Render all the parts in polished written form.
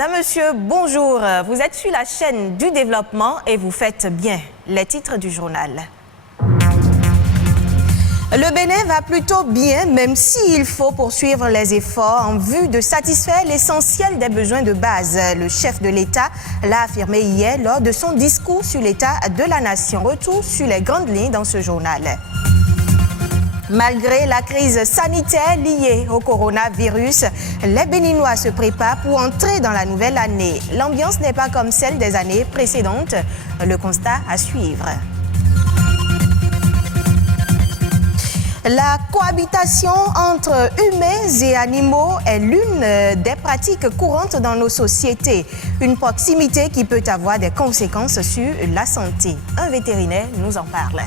Madame, Monsieur, bonjour. Vous êtes sur la chaîne du développement et vous faites bien les titres du journal. Le Bénin va plutôt bien, même s'il faut poursuivre les efforts en vue de satisfaire l'essentiel des besoins de base. Le chef de l'État l'a affirmé hier lors de son discours sur l'état de la nation. Retour sur les grandes lignes dans ce journal. Malgré la crise sanitaire liée au coronavirus, les Béninois se préparent pour entrer dans la nouvelle année. L'ambiance n'est pas comme celle des années précédentes. Le constat à suivre. La cohabitation entre humains et animaux est l'une des pratiques courantes dans nos sociétés. Une proximité qui peut avoir des conséquences sur la santé. Un vétérinaire nous en parle.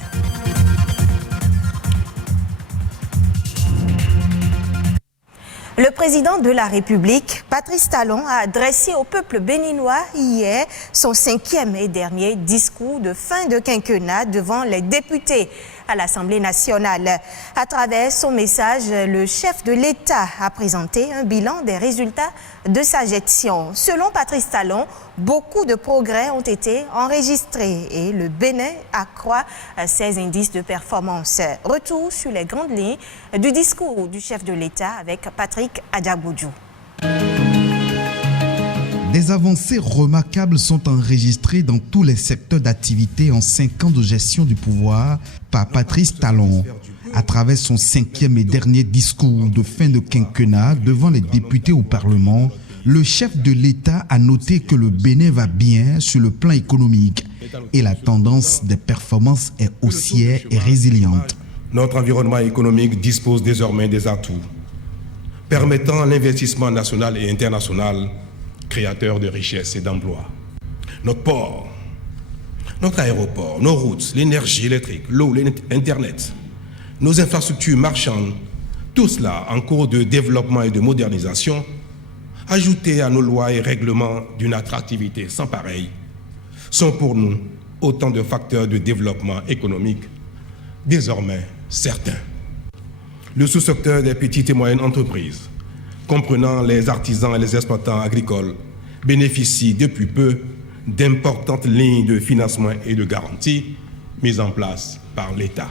Le président de la République, Patrice Talon, a adressé au peuple béninois hier son 5e et dernier discours de fin de quinquennat devant les députés à l'Assemblée nationale. À travers son message, le chef de l'État a présenté un bilan des résultats de sa gestion. Selon Patrice Talon, beaucoup de progrès ont été enregistrés et le Bénin accroît ses indices de performance. Retour sur les grandes lignes du discours du chef de l'État avec Patrick Adjaboudjou. Des avancées remarquables sont enregistrées dans tous les secteurs d'activité en 5 ans de gestion du pouvoir par Patrice Talon. À travers son 5e et dernier discours de fin de quinquennat devant les députés au Parlement, le chef de l'État a noté que le Bénin va bien sur le plan économique et la tendance des performances est haussière et résiliente. Notre environnement économique dispose désormais des atouts permettant l'investissement national et international créateur de richesses et d'emplois. Notre port, notre aéroport, nos routes, l'énergie électrique, l'eau, l'Internet, nos infrastructures marchandes, tout cela en cours de développement et de modernisation, ajouté à nos lois et règlements d'une attractivité sans pareil, sont pour nous autant de facteurs de développement économique désormais certains. Le sous-secteur des petites et moyennes entreprises, comprenant les artisans et les exploitants agricoles, bénéficie depuis peu d'importantes lignes de financement et de garantie mises en place par l'État.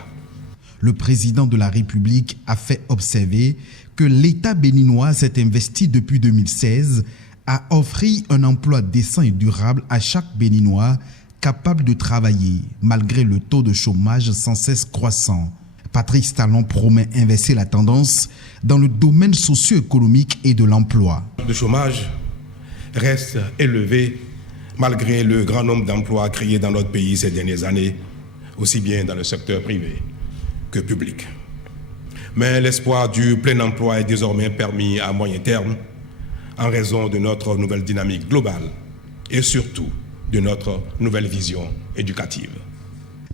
Le président de la République a fait observer que l'État béninois s'est investi depuis 2016 à offrir un emploi décent et durable à chaque Béninois capable de travailler, malgré le taux de chômage sans cesse croissant. Patrice Talon promet inverser la tendance dans le domaine socio-économique et de l'emploi. Le chômage reste élevé malgré le grand nombre d'emplois créés dans notre pays ces dernières années, aussi bien dans le secteur privé que public. Mais l'espoir du plein emploi est désormais permis à moyen terme en raison de notre nouvelle dynamique globale et surtout de notre nouvelle vision éducative.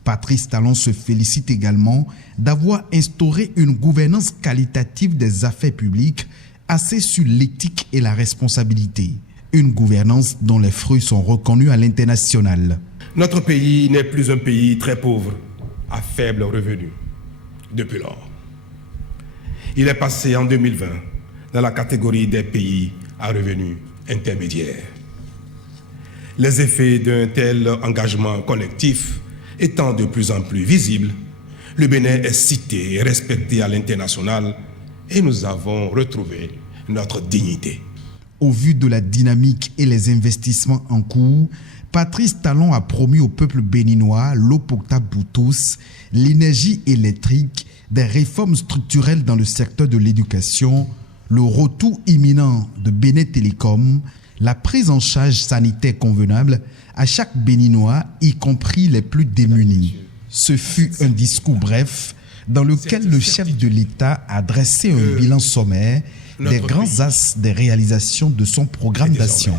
Patrice Talon se félicite également d'avoir instauré une gouvernance qualitative des affaires publiques axée sur l'éthique et la responsabilité. Une gouvernance dont les fruits sont reconnus à l'international. Notre pays n'est plus un pays très pauvre, à faible revenu, depuis lors. Il est passé en 2020 dans la catégorie des pays à revenus intermédiaires. Les effets d'un tel engagement collectif étant de plus en plus visible, le Bénin est cité et respecté à l'international et nous avons retrouvé notre dignité. Au vu de la dynamique et les investissements en cours, Patrice Talon a promis au peuple béninois l'eau potable pour tous, l'énergie électrique, des réformes structurelles dans le secteur de l'éducation, le retour imminent de Bénin Télécom, la prise en charge sanitaire convenable à chaque Béninois, y compris les plus démunis. Ce fut un discours bref dans lequel le chef de l'État a dressé un bilan sommaire des grands axes des réalisations de son programme d'action.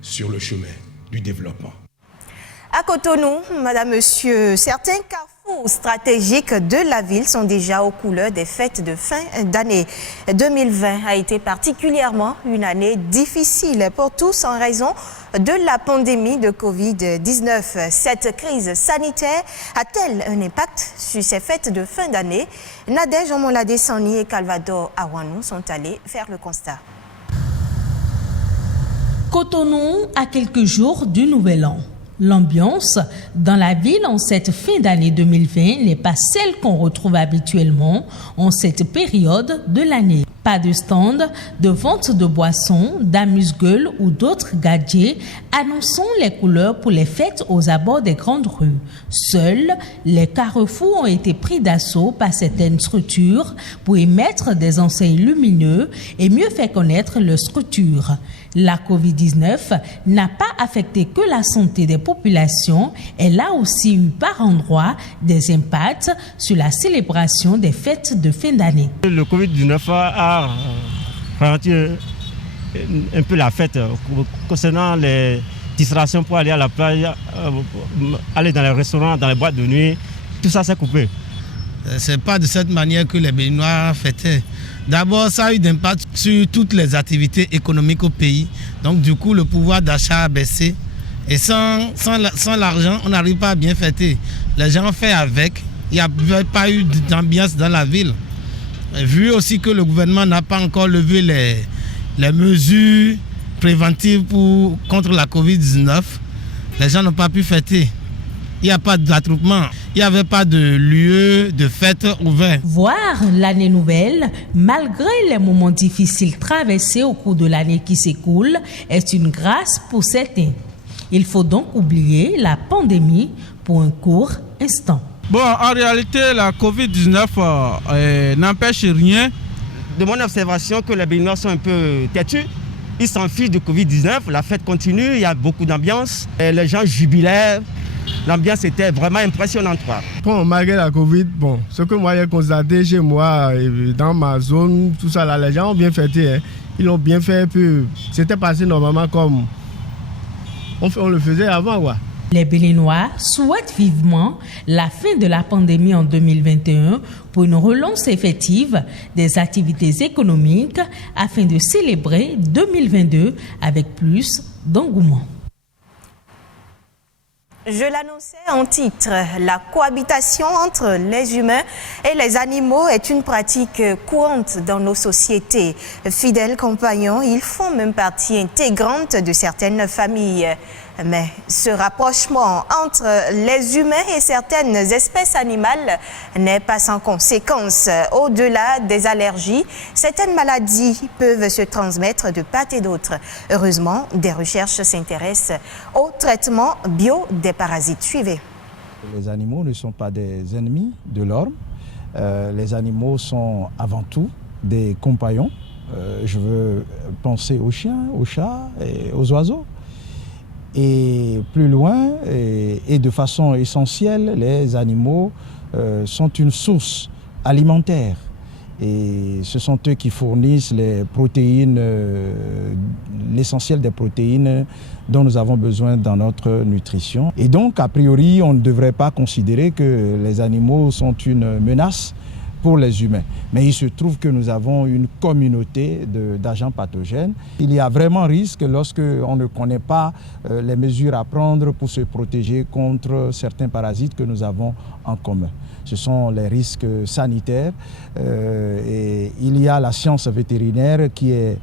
Sur le chemin du développement. À Cotonou, Madame, Monsieur, certains carrefours stratégiques de la ville sont déjà aux couleurs des fêtes de fin d'année. 2020 a été particulièrement une année difficile pour tous en raison de la pandémie de Covid-19. Cette crise sanitaire a-t-elle un impact sur ces fêtes de fin d'année? Nadège Omoladé-Sani et Calvador Awanou sont allés faire le constat. Cotonou à quelques jours du Nouvel An. L'ambiance dans la ville en cette fin d'année 2020 n'est pas celle qu'on retrouve habituellement en cette période de l'année. Pas de stand de vente de boissons, d'amuse-gueule ou d'autres gadgets annonçant les couleurs pour les fêtes aux abords des grandes rues. Seuls les carrefours ont été pris d'assaut par certaines structures pour y mettre des enseignes lumineuses et mieux faire connaître leur structure. La Covid-19 n'a pas affecté que la santé des populations, elle a aussi eu par endroits des impacts sur la célébration des fêtes de fin d'année. Le Covid-19 a ralenti un peu la fête concernant les distractions pour aller à la plage, aller dans les restaurants, dans les boîtes de nuit, tout ça s'est coupé. C'est pas de cette manière que les Béninois fêtaient. D'abord, ça a eu d'impact sur toutes les activités économiques au pays. Donc du coup, le pouvoir d'achat a baissé. Et sans l'argent, on n'arrive pas à bien fêter. Les gens font avec. Il n'y a pas eu d'ambiance dans la ville. Vu aussi que le gouvernement n'a pas encore levé les mesures préventives contre la Covid-19, les gens n'ont pas pu fêter. Il n'y a pas d'attroupement. Il n'y avait pas de lieu de fête ouvert. Voir l'année nouvelle, malgré les moments difficiles traversés au cours de l'année qui s'écoule, est une grâce pour certains. Il faut donc oublier la pandémie pour un court instant. Bon, en réalité, la Covid-19 n'empêche rien. De mon observation, que les Béninois sont un peu têtus. Ils s'en fichent de Covid-19, la fête continue, il y a beaucoup d'ambiance. Les gens jubilaient. L'ambiance était vraiment impressionnante. Bon, malgré la Covid, ce que moi j'ai constaté chez moi, dans ma zone, tout ça là, les gens ont bien fêté. Hein. Ils l'ont bien fait, puis c'était passé normalement comme on le faisait avant. Quoi. Les Béninois souhaitent vivement la fin de la pandémie en 2021 pour une relance effective des activités économiques afin de célébrer 2022 avec plus d'engouement. Je l'annonçais en titre, la cohabitation entre les humains et les animaux est une pratique courante dans nos sociétés. Fidèles compagnons, ils font même partie intégrante de certaines familles. Mais ce rapprochement entre les humains et certaines espèces animales n'est pas sans conséquences. Au-delà des allergies, certaines maladies peuvent se transmettre de part et d'autre. Heureusement, des recherches s'intéressent au traitement bio des parasites. Suivez. Les animaux ne sont pas des ennemis de l'homme. Les animaux sont avant tout des compagnons. Je veux penser aux chiens, aux chats et aux oiseaux. Et plus loin, et de façon essentielle, les animaux sont une source alimentaire. Et ce sont eux qui fournissent les protéines, l'essentiel des protéines dont nous avons besoin dans notre nutrition. Et donc, a priori, on ne devrait pas considérer que les animaux sont une menace pour les humains. Mais il se trouve que nous avons une communauté d'agents pathogènes. Il y a vraiment risque lorsque on ne connaît pas les mesures à prendre pour se protéger contre certains parasites que nous avons en commun. Ce sont les risques sanitaires et il y a la science vétérinaire qui est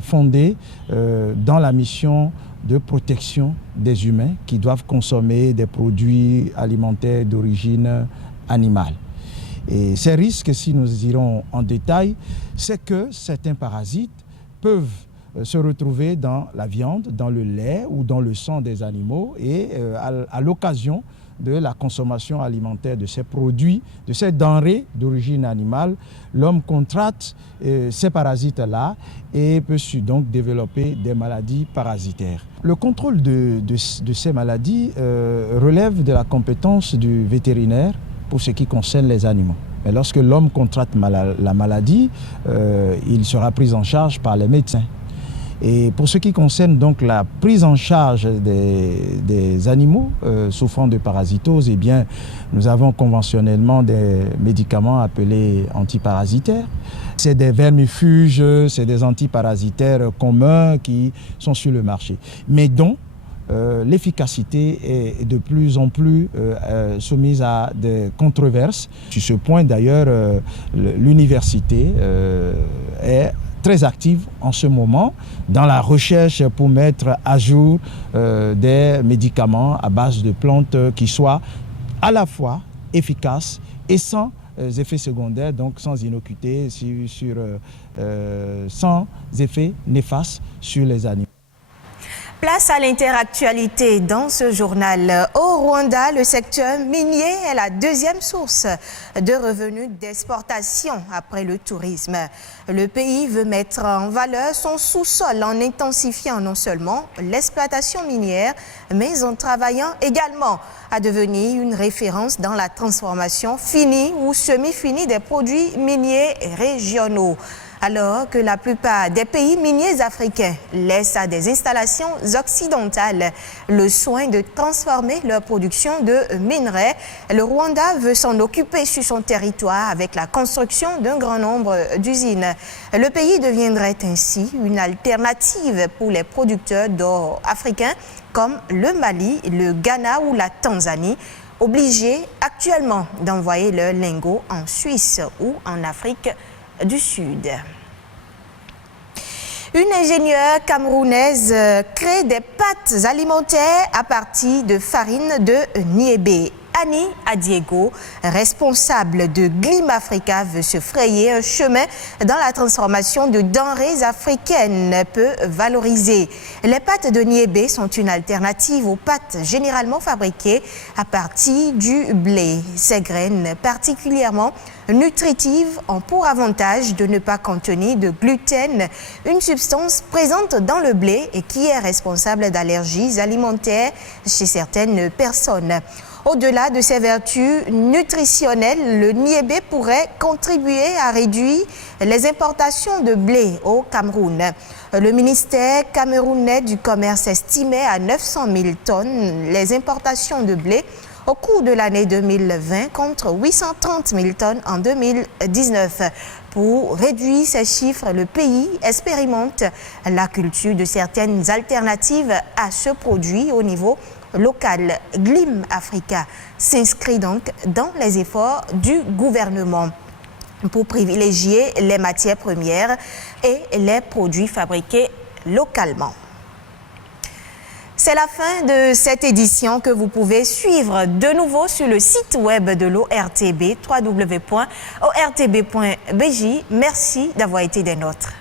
fondée dans la mission de protection des humains qui doivent consommer des produits alimentaires d'origine animale. Et ces risques, si nous irons en détail, c'est que certains parasites peuvent se retrouver dans la viande, dans le lait ou dans le sang des animaux et à l'occasion de la consommation alimentaire de ces produits, de ces denrées d'origine animale, l'homme contracte ces parasites-là et peut donc développer des maladies parasitaires. Le contrôle de ces maladies relève de la compétence du vétérinaire pour ce qui concerne les animaux. Mais lorsque l'homme contracte la maladie, il sera pris en charge par les médecins. Et pour ce qui concerne donc la prise en charge des animaux souffrant de parasitose, eh bien, nous avons conventionnellement des médicaments appelés antiparasitaires. C'est des vermifuges, c'est des antiparasitaires communs qui sont sur le marché, mais dont l'efficacité est de plus en plus soumise à des controverses. Sur ce point d'ailleurs, l'université est très active en ce moment dans la recherche pour mettre à jour des médicaments à base de plantes qui soient à la fois efficaces et sans effets secondaires, donc sans innocuité, sans effets néfastes sur les animaux. Place à l'interactualité dans ce journal. Au Rwanda, le secteur minier est la deuxième source de revenus d'exportation après le tourisme. Le pays veut mettre en valeur son sous-sol en intensifiant non seulement l'exploitation minière, mais en travaillant également à devenir une référence dans la transformation finie ou semi-finie des produits miniers régionaux. Alors que la plupart des pays miniers africains laissent à des installations occidentales le soin de transformer leur production de minerais, le Rwanda veut s'en occuper sur son territoire avec la construction d'un grand nombre d'usines. Le pays deviendrait ainsi une alternative pour les producteurs d'or africains comme le Mali, le Ghana ou la Tanzanie, obligés actuellement d'envoyer leurs lingots en Suisse ou en Afrique du Sud. Une ingénieure camerounaise crée des pâtes alimentaires à partir de farine de niébé. Annie Adiego, responsable de Glim Africa, veut se frayer un chemin dans la transformation de denrées africaines peu valorisées. Les pâtes de niébé sont une alternative aux pâtes généralement fabriquées à partir du blé. Ces graines particulièrement nutritives ont pour avantage de ne pas contenir de gluten, une substance présente dans le blé et qui est responsable d'allergies alimentaires chez certaines personnes. Au-delà de ses vertus nutritionnelles, le niébé pourrait contribuer à réduire les importations de blé au Cameroun. Le ministère camerounais du commerce estimait à 900 000 tonnes les importations de blé au cours de l'année 2020 contre 830 000 tonnes en 2019. Pour réduire ces chiffres, le pays expérimente la culture de certaines alternatives à ce produit au niveau local. Glim Africa s'inscrit donc dans les efforts du gouvernement pour privilégier les matières premières et les produits fabriqués localement. C'est la fin de cette édition que vous pouvez suivre de nouveau sur le site web de l'ORTB, www.ortb.bj. Merci d'avoir été des nôtres.